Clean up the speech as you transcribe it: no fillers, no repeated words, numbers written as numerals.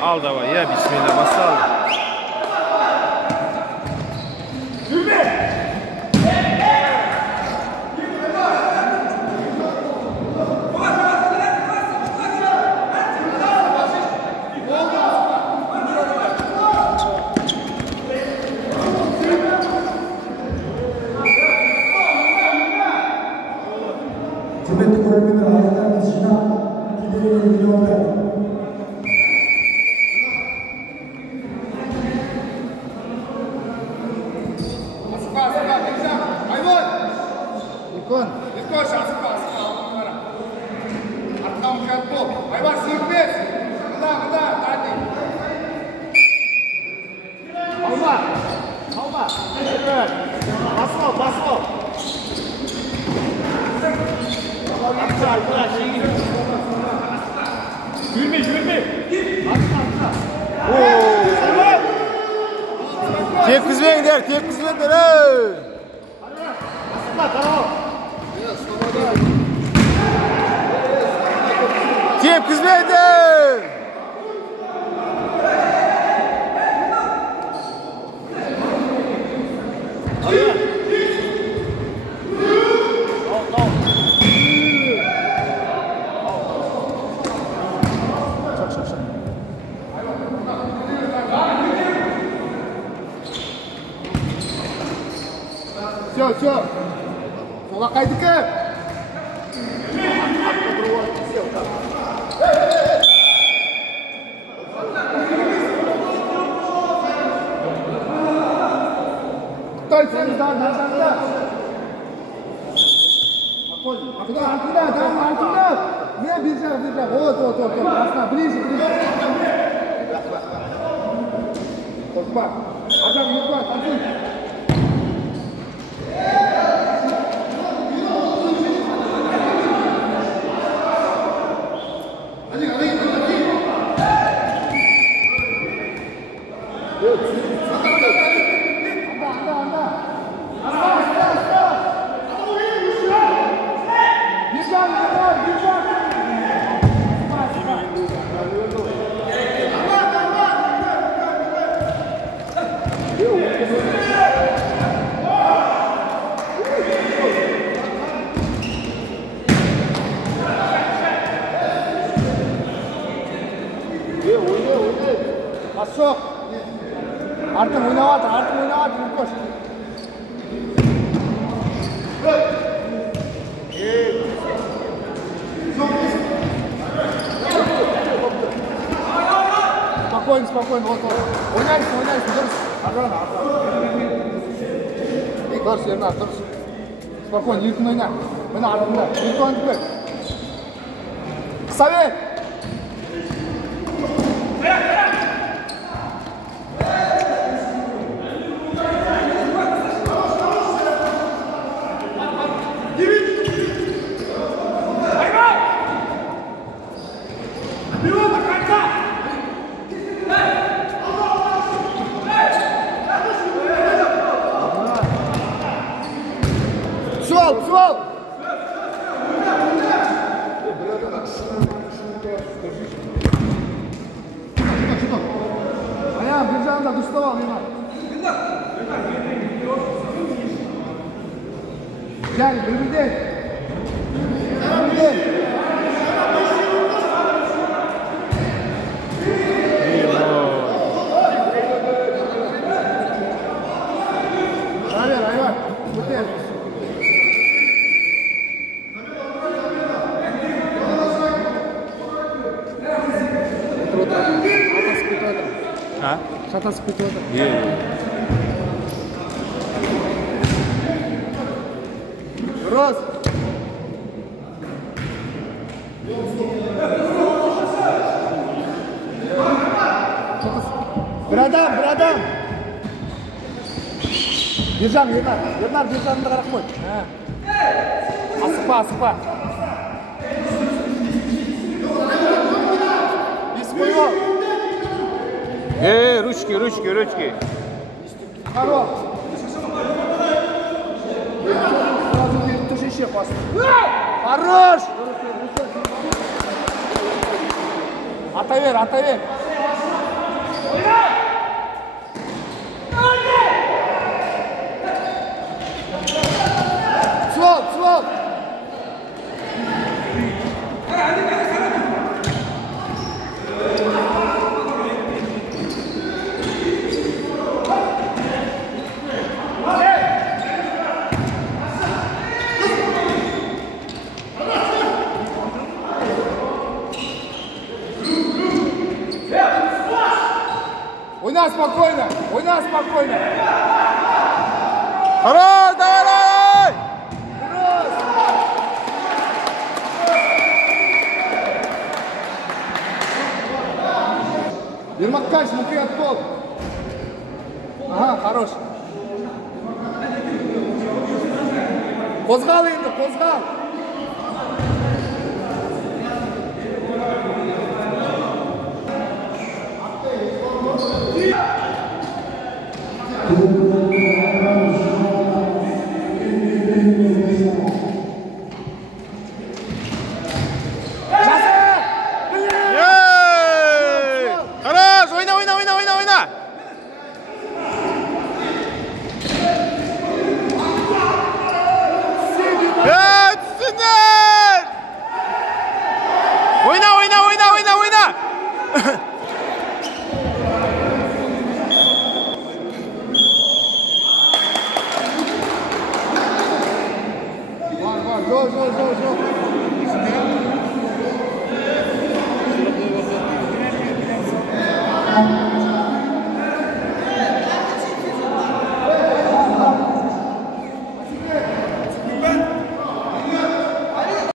Al давай, я бисмилля басал. құрметті көрермендер, аяқтарыңыз жинап, кедергіге миллиондар. Tepkizmengler, tepkizmengler. Tepkizmengler. Все. Sola kaydık. Стой, да. Антуда. Не, бежал. Вот. Красна, ближе. Топа. Азам, танцуй. Çok. Artık oynavat, koş. Спокойно, вот. Ойнайсың, дұрыс. Дұрыс, Ернар, дұрыс. Спокойно, еркін ойна. Міне артында, еркін ойнап көр. Совет! Пошел! Ayağım bir canında düştü var Neymar. Gel, birbirine. Ayvar. Bitir. Шатасып кетіп отыр. Дұрыс. Bir adam. Ержан, ержанды қарап қой. Асықпа. Бес қойма. Ручки. Хорош. Тоже еще пас. Хорош. Ата бер. Түсіп. Ойна спокойно. Хорош, давай! Ермаккач, мұқият бол. Ага, хорош. Қозғал енді.